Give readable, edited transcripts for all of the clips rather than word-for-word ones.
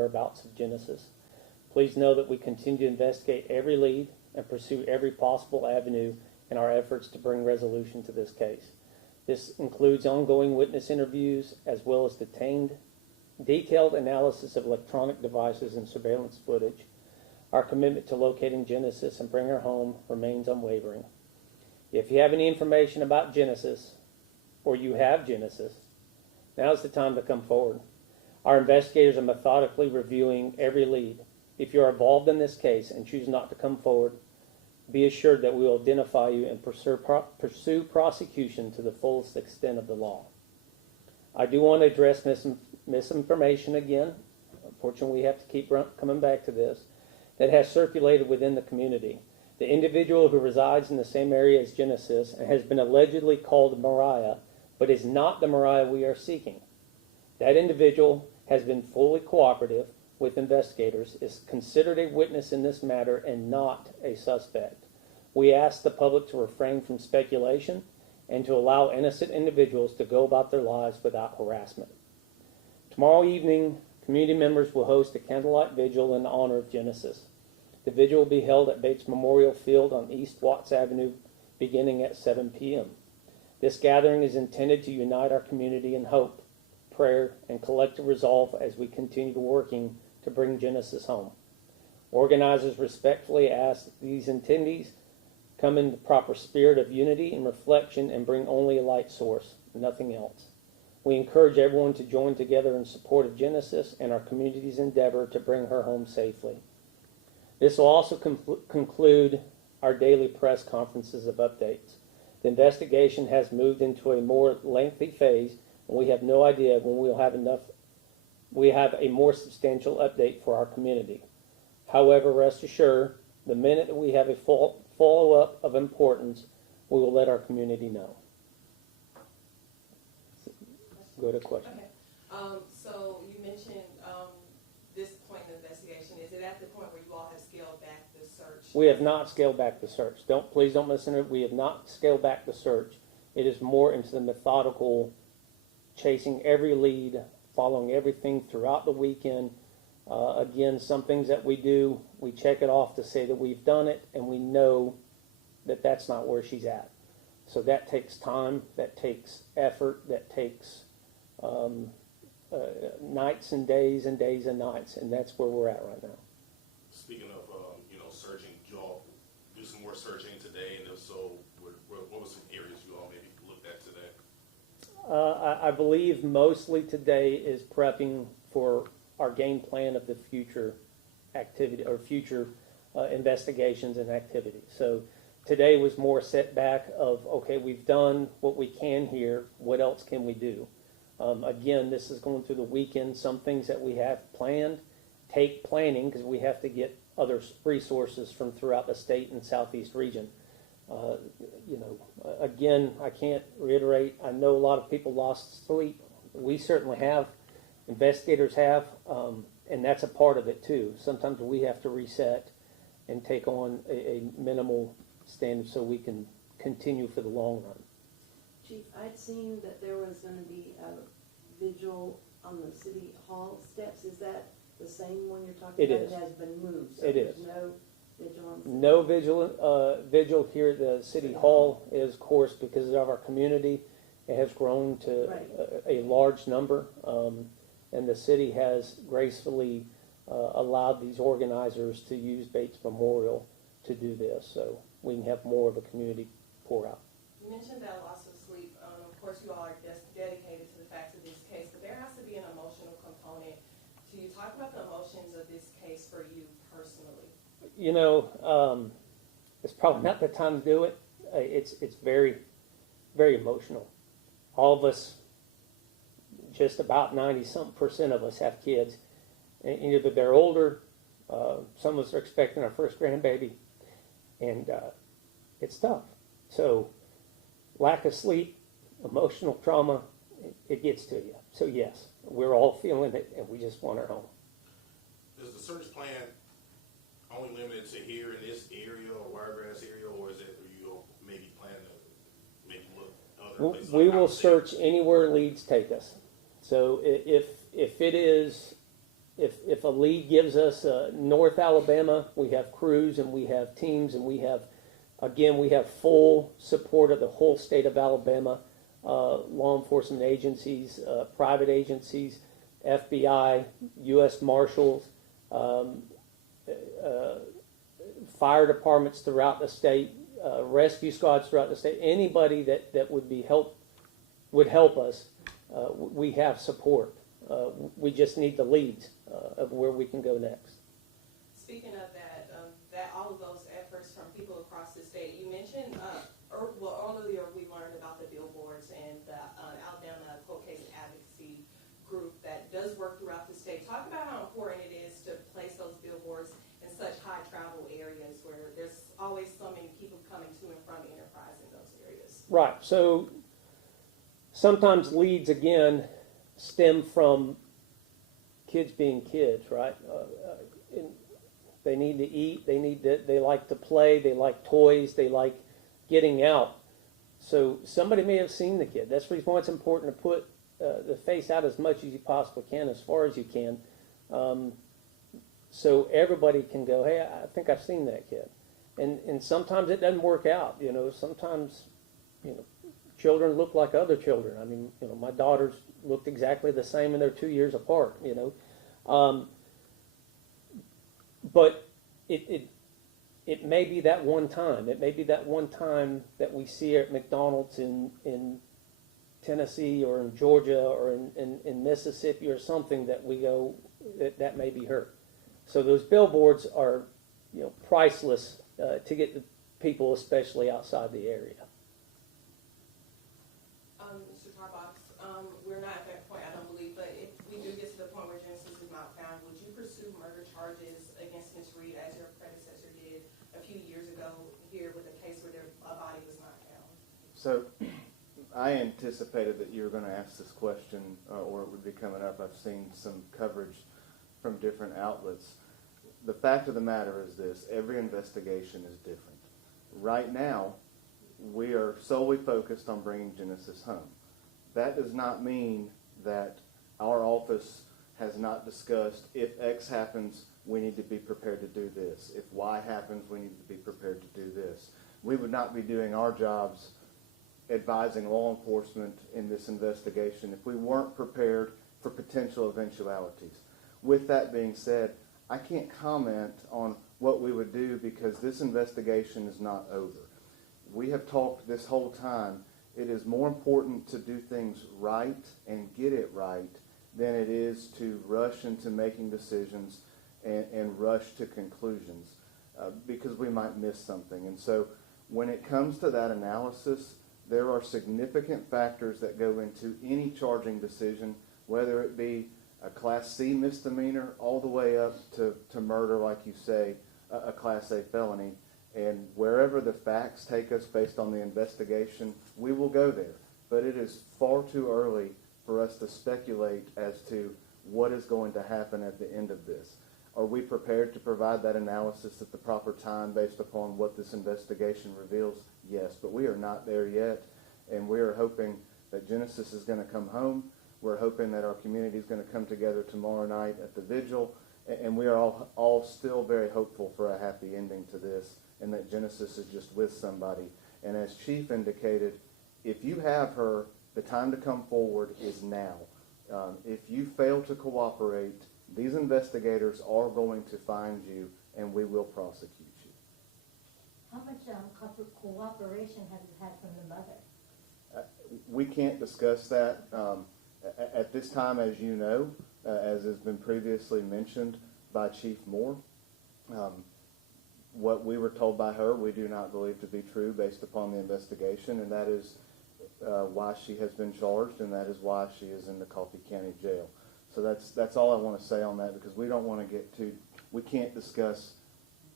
whereabouts of Genesis. Please know that we continue to investigate every lead and pursue every possible avenue in our efforts to bring resolution to this case. This includes ongoing witness interviews as well as detailed analysis of electronic devices and surveillance footage. Our commitment to locating Genesis and bringing her home remains unwavering. If you have any information about Genesis, or you have Genesis, now's the time to come forward. Our investigators are methodically reviewing every lead. If you are involved in this case and choose not to come forward, be assured that we will identify you and pursue prosecution to the fullest extent of the law. I do want to address misinformation again. Unfortunately, we have to keep coming back to this. That has circulated within the community. The individual who resides in the same area as Genesis and has been allegedly called Mariah, but is not the Mariah we are seeking. That individual has been fully cooperative with investigators, is considered a witness in this matter and not a suspect. We ask the public to refrain from speculation and to allow innocent individuals to go about their lives without harassment. Tomorrow evening, community members will host a candlelight vigil in honor of Genesis. The vigil will be held at Bates Memorial Field on East Watts Avenue beginning at 7 p.m. This gathering is intended to unite our community in hope, prayer, and collective resolve as we continue working to bring Genesis home. Organizers respectfully ask that these attendees come in the proper spirit of unity and reflection and bring only a light source, nothing else. We encourage everyone to join together in support of Genesis and our community's endeavor to bring her home safely. This will also conclude our daily press conferences of updates. The investigation has moved into a more lengthy phase, and we have no idea when we have a more substantial update for our community. However, rest assured, the minute that we have a follow-up of importance, we will let our community know. Go to question. Okay. So you mentioned this point in the investigation. Is it at the point where you all have scaled back the search? We have not scaled back the search. Please don't misunderstand. We have not scaled back the search. It is more into the methodical, chasing every lead, following everything throughout the weekend. Again, some things that we do, we check it off to say that we've done it, and we know that that's not where she's at. So that takes time, that takes effort, that takes nights and days and days and nights, and that's where we're at right now. Speaking of, searching, did you all do some more searching today, and if so, what were some areas you all maybe looked at today? I believe mostly today is prepping for our game plan of the future activity or future investigations and activities. So today was more setback of, okay, we've done what we can here. What else can we do? Again, this is going through the weekend. Some things that we have planned take planning because we have to get other resources from throughout the state and southeast region. Again, I can't reiterate. I know a lot of people lost sleep. We certainly have. Investigators have, and that's a part of it too. Sometimes we have to reset and take on a minimal standard so we can continue for the long run. Chief, I'd seen that there was going to be a vigil on the city hall steps. Is that the same one you're talking about? It has been moved. So it is. No vigil on the city no vigil here at the city hall is, of course, because of our community. It has grown to a large number, and the city has gracefully allowed these organizers to use Bates Memorial to do this, so we can have more of a community pour out. You mentioned that loss of sleep. Of course, you all are dedicated to the facts of this case, but there has to be an emotional component. Can you talk about the emotions of this case for you personally? It's probably not the time to do it. It's very, very emotional. All of us, just about 90% of us have kids. And either they're older, some of us are expecting our first grandbaby, and it's tough. So lack of sleep, emotional trauma, it gets to you. So yes, we're all feeling it, and we just want her home. Is the search plan only limited to here in this area or Wiregrass area, or is it you maybe plan to maybe look other places? We will search anywhere leads take us. So if if a lead gives us North Alabama, we have crews and we have teams and we have full support of the whole state of Alabama, law enforcement agencies, private agencies, FBI, U.S. Marshals, fire departments throughout the state, rescue squads throughout the state. Anybody that would help us, we have support. We just need the leads of where we can go next. Speaking of that, all of those efforts from people across the state, you mentioned, earlier we learned about the billboards and the Alabama Cold Case Advocacy Group that does work throughout the state. Talk about how important it is to place those billboards in such high travel areas where there's always so many people coming to and from Enterprise in those areas. Right. So sometimes leads, again, stem from kids being kids, right? They need to eat, they like to play, they like toys, they like getting out. So somebody may have seen the kid. That's the reason why it's important to put the face out as much as you possibly can, as far as you can, so everybody can go, hey, I think I've seen that kid. And sometimes it doesn't work out. Sometimes children look like other children. I mean, my daughters looked exactly the same and they're 2 years apart, But it may be that one time. It may be that one time that we see her at McDonald's in Tennessee or in Georgia or in Mississippi or something that we go, that may be her. So those billboards are, priceless to get the people, especially outside the area. Mr. Tarbox, we're not at that point, I don't believe, but if we do get to the point where Genesis is not found, would you pursue murder charges against Ms. Reid as your predecessor did a few years ago here with a case where a body was not found? So I anticipated that you were going to ask this question, or it would be coming up. I've seen some coverage from different outlets. The fact of the matter is this: every investigation is different. Right now, we are solely focused on bringing Genesis home. That does not mean that our office has not discussed, if X happens, we need to be prepared to do this. If Y happens, we need to be prepared to do this. We would not be doing our jobs advising law enforcement in this investigation if we weren't prepared for potential eventualities. With that being said, I can't comment on what we would do because this investigation is not over. We have talked this whole time. It is more important to do things right and get it right than it is to rush into making decisions and rush to conclusions because we might miss something. And so when it comes to that analysis, there are significant factors that go into any charging decision, whether it be a Class C misdemeanor all the way up to murder, like you say, a Class A felony. And wherever the facts take us based on the investigation, we will go there. But it is far too early for us to speculate as to what is going to happen at the end of this. Are we prepared to provide that analysis at the proper time based upon what this investigation reveals? Yes, but we are not there yet. And we are hoping that Genesis is going to come home. We're hoping that our community is going to come together tomorrow night at the Vigil. And we are all still very hopeful for a happy ending to this, and that Genesis is just with somebody. And as Chief indicated, if you have her, the time to come forward is now. If you fail to cooperate, these investigators are going to find you, and we will prosecute you. How much cooperation have you had from the mother? We can't discuss that. At this time, as you know, as has been previously mentioned by Chief Moore, what we were told by her, we do not believe to be true based upon the investigation, and that is why she has been charged, and that is why she is in the Coffee County Jail. So that's all I want to say on that, because we don't want to get too, we can't discuss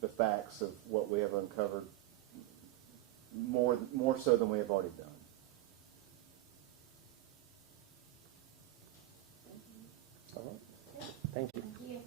the facts of what we have uncovered more so than we have already done. All right. Thank you. Thank you.